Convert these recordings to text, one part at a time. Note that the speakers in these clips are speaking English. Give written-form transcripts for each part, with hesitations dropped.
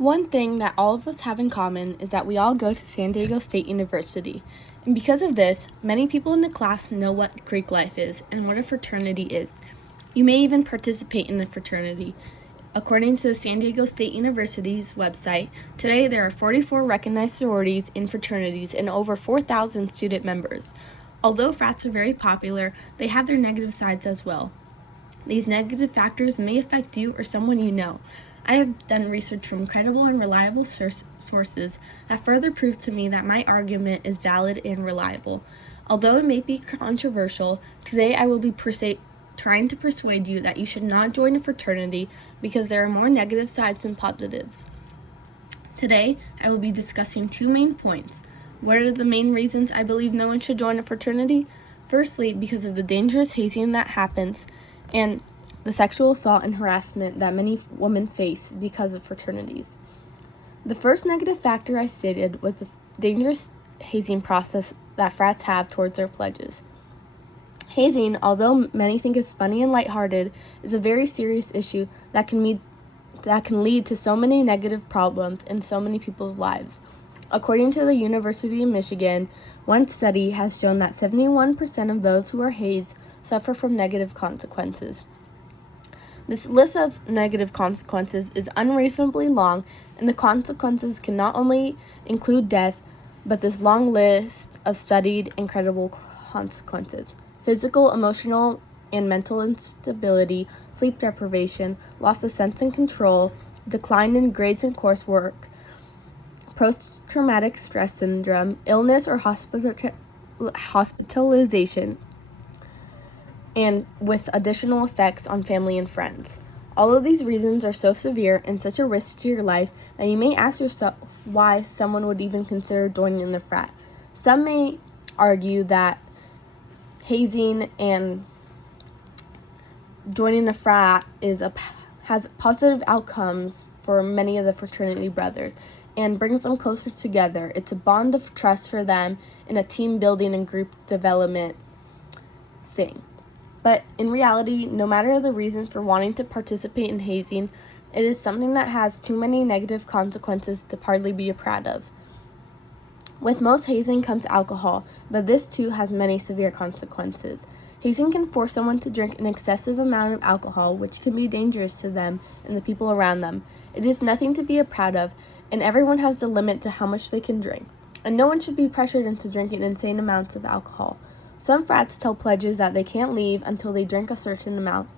One thing that all of us have in common is that we all go to San Diego State University. And because of this, many people in the class know what Greek life is and what a fraternity is. You may even participate in a fraternity. According to the San Diego State University's website, today there are 44 recognized sororities and fraternities and over 4,000 student members. Although frats are very popular, they have their negative sides as well. These negative factors may affect you or someone you know. I have done research from credible and reliable sources that further prove to me that my argument is valid and reliable. Although it may be controversial, today I will be trying to persuade you that you should not join a fraternity because there are more negative sides than positives. Today, I will be discussing two main points. What are the main reasons I believe no one should join a fraternity? Firstly, because of the dangerous hazing that happens, and the sexual assault and harassment that many women face because of fraternities. The first negative factor I stated was the dangerous hazing process that frats have towards their pledges. Hazing, although many think is funny and lighthearted, is a very serious issue that can lead to so many negative problems in so many people's lives. According to the University of Michigan, one study has shown that 71% of those who are hazed suffer from negative consequences. This list of negative consequences is unreasonably long, and the consequences can not only include death, but this long list of studied and credible consequences: physical, emotional, and mental instability, sleep deprivation, loss of sense and control, decline in grades and coursework, post-traumatic stress syndrome, illness or hospitalization, and with additional effects on family and friends. All of these reasons are so severe and such a risk to your life that you may ask yourself why someone would even consider joining the frat. Some may argue that hazing and joining a frat has positive outcomes for many of the fraternity brothers and brings them closer together. It's a bond of trust for them and a team building and group development thing. But in reality, no matter the reasons for wanting to participate in hazing, it is something that has too many negative consequences to hardly be proud of. With most hazing comes alcohol, but this too has many severe consequences. Hazing can force someone to drink an excessive amount of alcohol, which can be dangerous to them and the people around them. It is nothing to be proud of, and everyone has the limit to how much they can drink. And no one should be pressured into drinking insane amounts of alcohol. Some frats tell pledges that they can't leave until they drink a certain amount.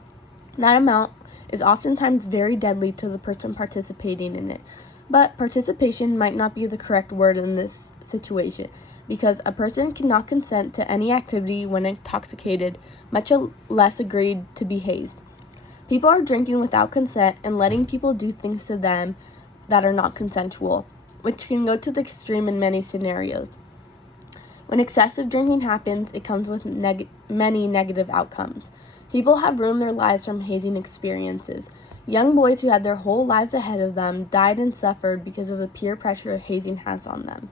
That amount is oftentimes very deadly to the person participating in it. But participation might not be the correct word in this situation, because a person cannot consent to any activity when intoxicated, much less agreed to be hazed. People are drinking without consent and letting people do things to them that are not consensual, which can go to the extreme in many scenarios. When excessive drinking happens, it comes with many negative outcomes. People have ruined their lives from hazing experiences. Young boys who had their whole lives ahead of them died and suffered because of the peer pressure hazing has on them.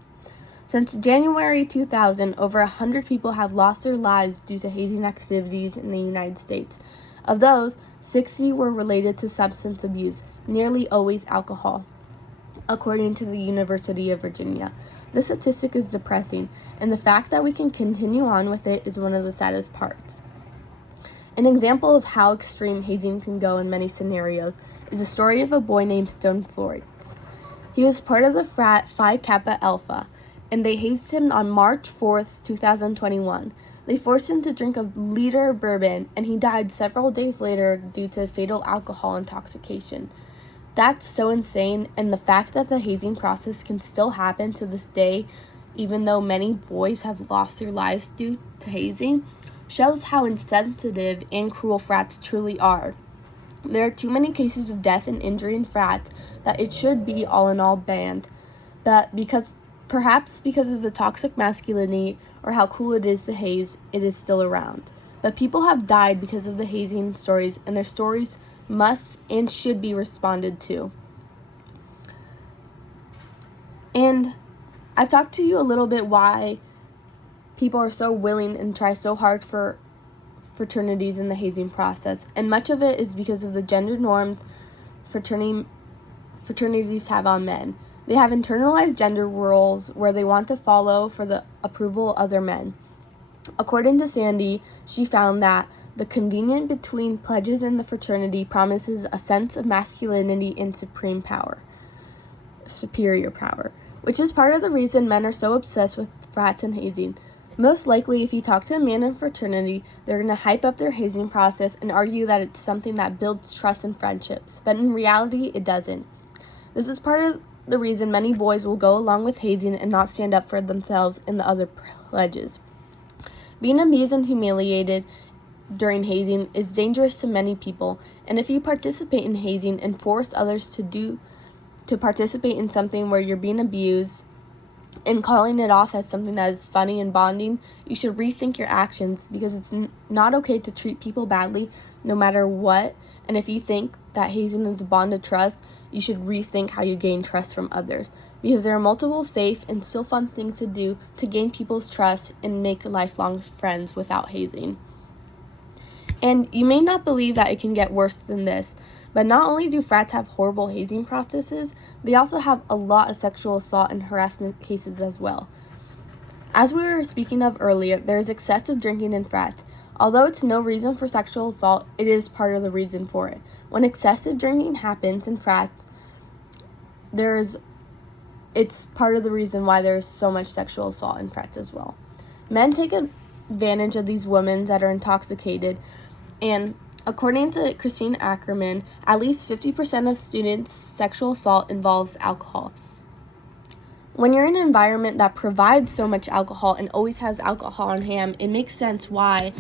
Since January 2000, over 100 people have lost their lives due to hazing activities in the United States. Of those, 60 were related to substance abuse, nearly always alcohol, according to the University of Virginia. This statistic is depressing, and the fact that we can continue on with it is one of the saddest parts. An example of how extreme hazing can go in many scenarios is the story of a boy named Stone Florence. He was part of the frat Phi Kappa Alpha, and they hazed him on March 4th, 2021. They forced him to drink a liter of bourbon, and he died several days later due to fatal alcohol intoxication. That's so insane, and the fact that the hazing process can still happen to this day, even though many boys have lost their lives due to hazing, shows how insensitive and cruel frats truly are. There are too many cases of death and injury in frats that it should be all in all banned, but perhaps because of the toxic masculinity or how cool it is to haze, it is still around. But people have died because of the hazing stories, and their stories must and should be responded to. And I've talked to you a little bit why people are so willing and try so hard for fraternities in the hazing process, and much of it is because of the gender norms fraternity fraternities have on men. They have internalized gender roles where they want to follow for the approval of other men. According to Sandy, she found that the convenience between pledges in the fraternity promises a sense of masculinity and superior power, which is part of the reason men are so obsessed with frats and hazing. Most likely, if you talk to a man in a fraternity, they're going to hype up their hazing process and argue that it's something that builds trust and friendships, but in reality, it doesn't. This is part of the reason many boys will go along with hazing and not stand up for themselves in the other pledges. Being abused and humiliated during hazing is dangerous to many people, and if you participate in hazing and force others to participate in something where you're being abused and calling it off as something that is funny and bonding, you should rethink your actions, because it's not okay to treat people badly no matter what. And if you think that hazing is a bond of trust, you should rethink how you gain trust from others, because there are multiple safe and still fun things to do to gain people's trust and make lifelong friends without hazing. And you may not believe that it can get worse than this, but not only do frats have horrible hazing processes, they also have a lot of sexual assault and harassment cases as well. As we were speaking of earlier, there is excessive drinking in frats. Although it's no reason for sexual assault, it is part of the reason for it. When excessive drinking happens in frats, it's part of the reason why there's so much sexual assault in frats as well. Men take advantage of these women that are intoxicated, and according to Christine Ackerman, at least 50% of students' sexual assault involves alcohol. When you're in an environment that provides so much alcohol and always has alcohol on hand, it makes sense why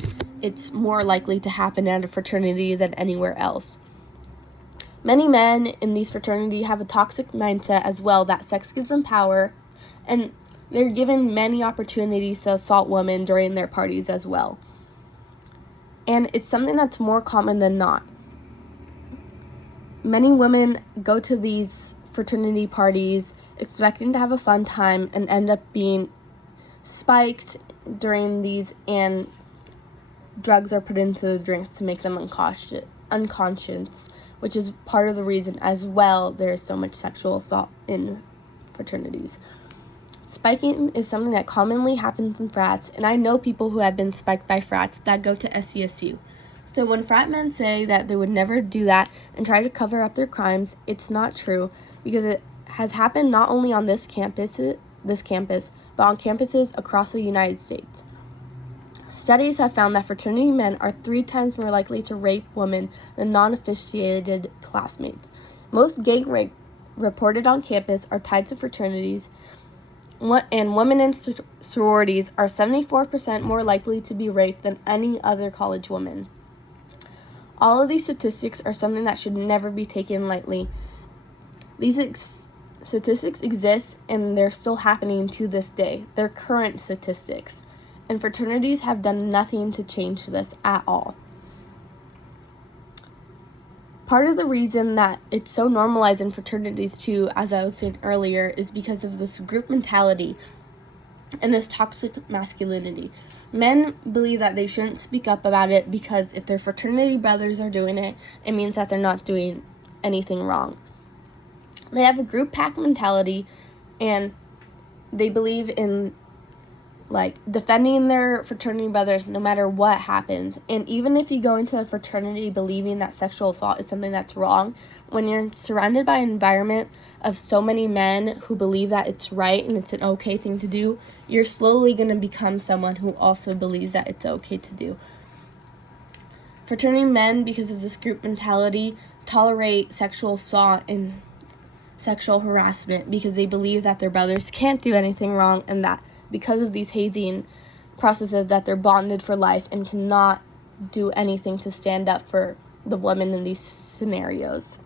it's more likely to happen at a fraternity than anywhere else. Many men in these fraternities have a toxic mindset as well, that sex gives them power, and they're given many opportunities to assault women during their parties as well. And it's something that's more common than not. Many women go to these fraternity parties expecting to have a fun time and end up being spiked during these, and drugs are put into the drinks to make them unconscious, which is part of the reason as well there's so much sexual assault in fraternities. Spiking is something that commonly happens in frats, and I know people who have been spiked by frats that go to SCSU. So when frat men say that they would never do that and try to cover up their crimes, it's not true, because it has happened not only on this campus, but on campuses across the United States. Studies have found that fraternity men are 3 times more likely to rape women than non-affiliated classmates. Most gang rape reported on campus are tied to fraternities, and women in sororities are 74% more likely to be raped than any other college woman. All of these statistics are something that should never be taken lightly. These statistics exist, and they're still happening to this day. They're current statistics, and fraternities have done nothing to change this at all. Part of the reason that it's so normalized in fraternities too, as I was saying earlier, is because of this group mentality and this toxic masculinity. Men believe that they shouldn't speak up about it because if their fraternity brothers are doing it, it means that they're not doing anything wrong. They have a group pack mentality, and they believe in defending their fraternity brothers no matter what happens. And even if you go into a fraternity believing that sexual assault is something that's wrong, when you're surrounded by an environment of so many men who believe that it's right and it's an okay thing to do, you're slowly going to become someone who also believes that it's okay to do. Fraternity men, because of this group mentality, tolerate sexual assault and sexual harassment because they believe that their brothers can't do anything wrong, and that because of these hazing processes that they're bonded for life and cannot do anything to stand up for the women in these scenarios.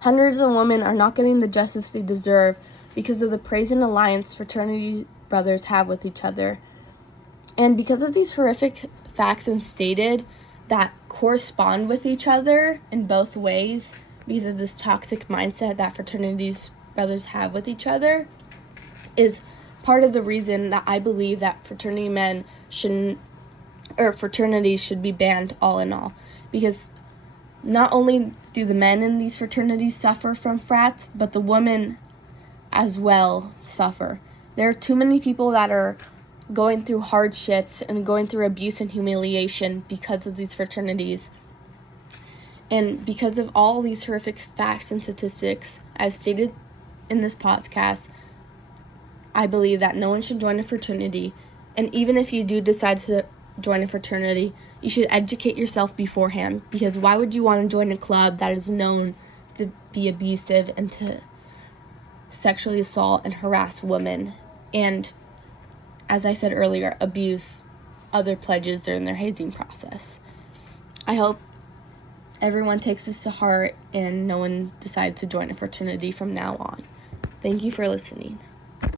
Hundreds of women are not getting the justice they deserve because of the praise and alliance fraternity brothers have with each other. And because of these horrific facts and stated that correspond with each other in both ways, because of this toxic mindset that fraternities brothers have with each other, is part of the reason that I believe that fraternities should be banned all in all. Because not only do the men in these fraternities suffer from frats, but the women as well suffer. There are too many people that are going through hardships and going through abuse and humiliation because of these fraternities. And because of all these horrific facts and statistics, as stated in this podcast, I believe that no one should join a fraternity. And even if you do decide to join a fraternity, you should educate yourself beforehand, because why would you want to join a club that is known to be abusive and to sexually assault and harass women, and, as I said earlier, abuse other pledges during their hazing process? I hope everyone takes this to heart and no one decides to join a fraternity from now on. Thank you for listening.